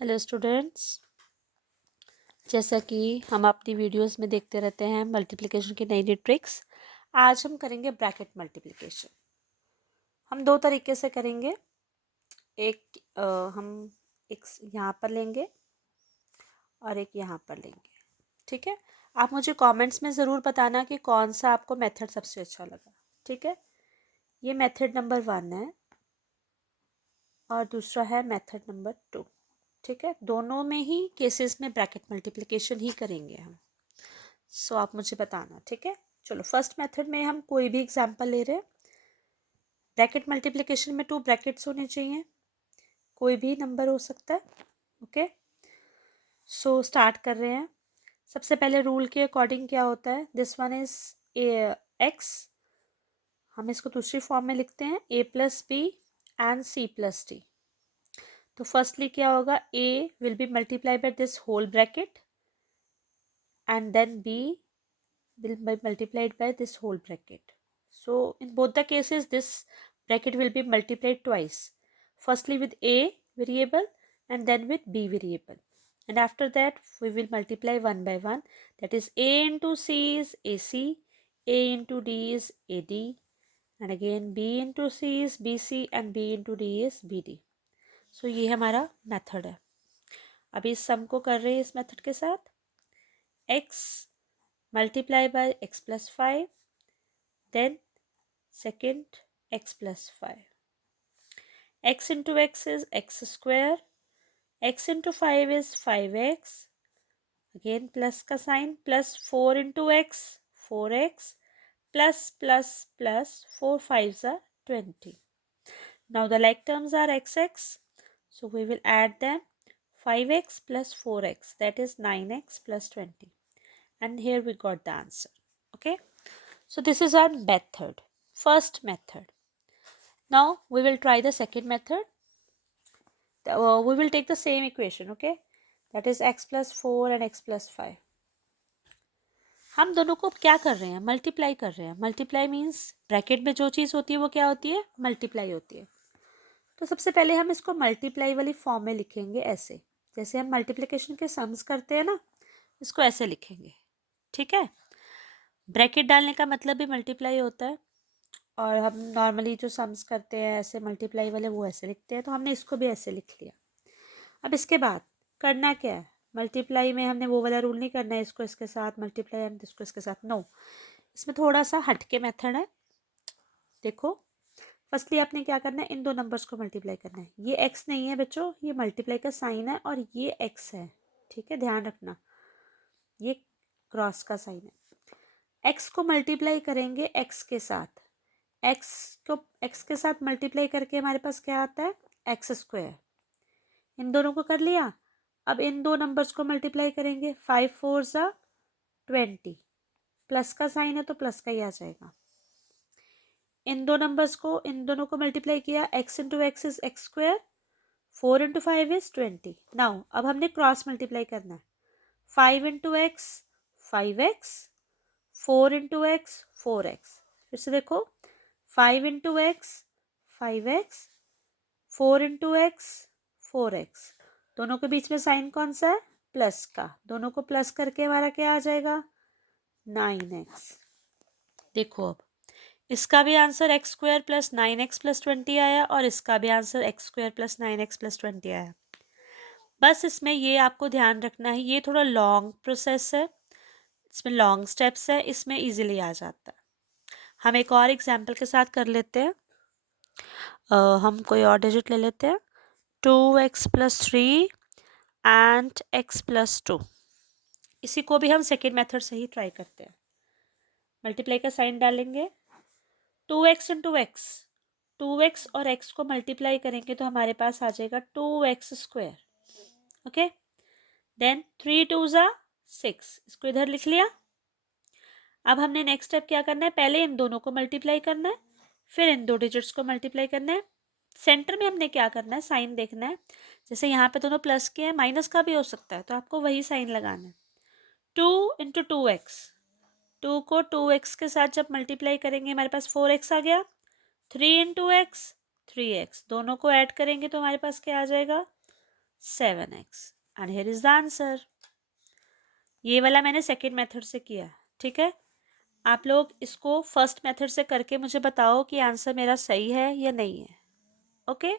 Hello students, जैसा कि हम अपनी वीडियोस में देखते रहते हैं मल्टीप्लिकेशन की नई नई ट्रिक्स। आज हम करेंगे ब्रैकेट मल्टीप्लिकेशन। हम दो तरीके से करेंगे। एक हम एक यहाँ पर लेंगे और एक यहाँ पर लेंगे। ठीक है, आप मुझे कमेंट्स में ज़रूर बताना कि कौन सा आपको मेथड सबसे अच्छा लगा। ठीक है, ये मेथड नंबर 1 है और दूसरा है मेथड नंबर 2। ठीक है, दोनों में ही केसेस में ब्रैकेट मल्टीप्लिकेशन ही करेंगे हम। सो आप मुझे बताना। ठीक है, चलो फर्स्ट मेथड में हम कोई भी एग्जांपल ले रहे हैं। ब्रैकेट मल्टीप्लिकेशन में 2 ब्रैकेट्स होने चाहिए, कोई भी नंबर हो सकता है। ओके, सो स्टार्ट कर रहे हैं। सबसे पहले रूल के अकॉर्डिंग क्या होता है, दिस वन इज एक्स, हम इसको दूसरी फॉर्म में लिखते हैं a plus b and c plus d. तो फर्स्टली क्या होगा, a will be multiply by this whole bracket and then b will be multiplied by this whole bracket. So in both the cases this bracket will be multiplied twice, firstly with a variable and then with b variable, and after that we will multiply one by one. That is a into c is ac, a into d is ad, and again b into c is bc and b into d is bd. So ये हमारा method है। अभी इस सम को कर रहे हैं इस मेथड के साथ। x multiply by x plus 5, then second x plus 5. X into x is x square, x into 5 is 5x, again plus का sign, plus 4 into x 4x, plus plus plus 4 5s are 20. Now the like terms are xx, so we will add them. 5x plus 4x, that is 9x plus 20, and here we got the answer. Okay, so this is our method, first method. Now we will try the second method. We will take the same equation, okay, that is x plus 4 and x plus 5. हम दोनों को क्या कर रहे हैं, multiply कर रहे हैं। मल्टीप्लाई मीन्स ब्रैकेट में जो चीज़ होती है वो क्या होती है, मल्टीप्लाई होती है। तो सबसे पहले हम इसको मल्टीप्लाई वाली फॉर्म में लिखेंगे, ऐसे जैसे हम मल्टीप्लिकेशन के सम्स करते हैं ना, इसको ऐसे लिखेंगे। ठीक है, ब्रैकेट डालने का मतलब भी मल्टीप्लाई होता है, और हम नॉर्मली जो सम्स करते हैं ऐसे मल्टीप्लाई वाले वो ऐसे लिखते हैं, तो हमने इसको भी ऐसे लिख लिया। अब इसके बाद करना क्या है, मल्टीप्लाई में हमने वो वाला रूल नहीं करना है, इसको इसके साथ मल्टीप्लाई एंड इसको इसके साथ, नो। इसमें थोड़ा सा हटके मेथड है। देखो, फर्स्टली आपने क्या करना है, इन दो नंबर्स को मल्टीप्लाई करना है। ये एक्स नहीं है बच्चों, ये मल्टीप्लाई का साइन है और ये एक्स है। ठीक है, ध्यान रखना, ये क्रॉस का साइन है। एक्स को मल्टीप्लाई करेंगे एक्स के साथ, एक्स को एक्स के साथ मल्टीप्लाई करके हमारे पास क्या आता है, एक्स स्क्वायर। इन दोनों को कर लिया। अब इन दो नंबर्स को मल्टीप्लाई करेंगे, 5 4 ज़ा 20, प्लस का साइन है तो प्लस का ही आ जाएगा। इन दो नंबर्स को, इन दोनों को मल्टीप्लाई किया, x into x is x square, 4 into 5 is 20। Now अब हमने क्रॉस मल्टीप्लाई करना है, 5 into x 5x, 4 into x 4x। फिर से देखो, 5 into x 5x, 4 into x 4x, दोनों के बीच में साइन कौन सा है, प्लस का। दोनों को प्लस करके हमारा क्या आ जाएगा, 9x। देखो अब इसका भी answer x square plus 9x plus 20 आया, और इसका भी answer x square plus 9x plus 20 आया। बस इसमें ये आपको ध्यान रखना है, ये थोड़ा लॉन्ग प्रोसेस है, इसमें लॉन्ग स्टेप्स है, इसमें इजीली आ जाता है। हम एक और एग्जाम्पल के साथ कर लेते हैं। हम कोई और डिजिट ले लेते हैं, 2x plus 3 and x plus 2। इसी को भी हम सेकेंड मेथड से ही ट्राई करते हैं। मल्टीप्लाई का साइन डालेंगे, 2x इंटू एक्स, 2x और x को मल्टीप्लाई करेंगे तो हमारे पास आ जाएगा 2x स्क्वायर। ओके, देन 3 2 ज़ा 6, इसको इधर लिख लिया। अब हमने नेक्स्ट स्टेप क्या करना है, पहले इन दोनों को मल्टीप्लाई करना है, फिर इन दो डिजिट्स को मल्टीप्लाई करना है। सेंटर में हमने क्या करना है, साइन देखना है। जैसे यहाँ पे दोनों प्लस के हैं, माइनस का भी हो सकता है, तो आपको वही साइन लगाना है। 2 इंटू 2x, 2 को 2x के साथ जब मल्टीप्लाई करेंगे हमारे पास 4x आ गया। 3 इंटू एक्स 3x, दोनों को ऐड करेंगे तो हमारे पास क्या आ जाएगा, 7x and here is the answer. ये वाला मैंने सेकेंड मेथड से किया, ठीक है। आप लोग इसको फर्स्ट मेथड से करके मुझे बताओ कि आंसर मेरा सही है या नहीं है। ओके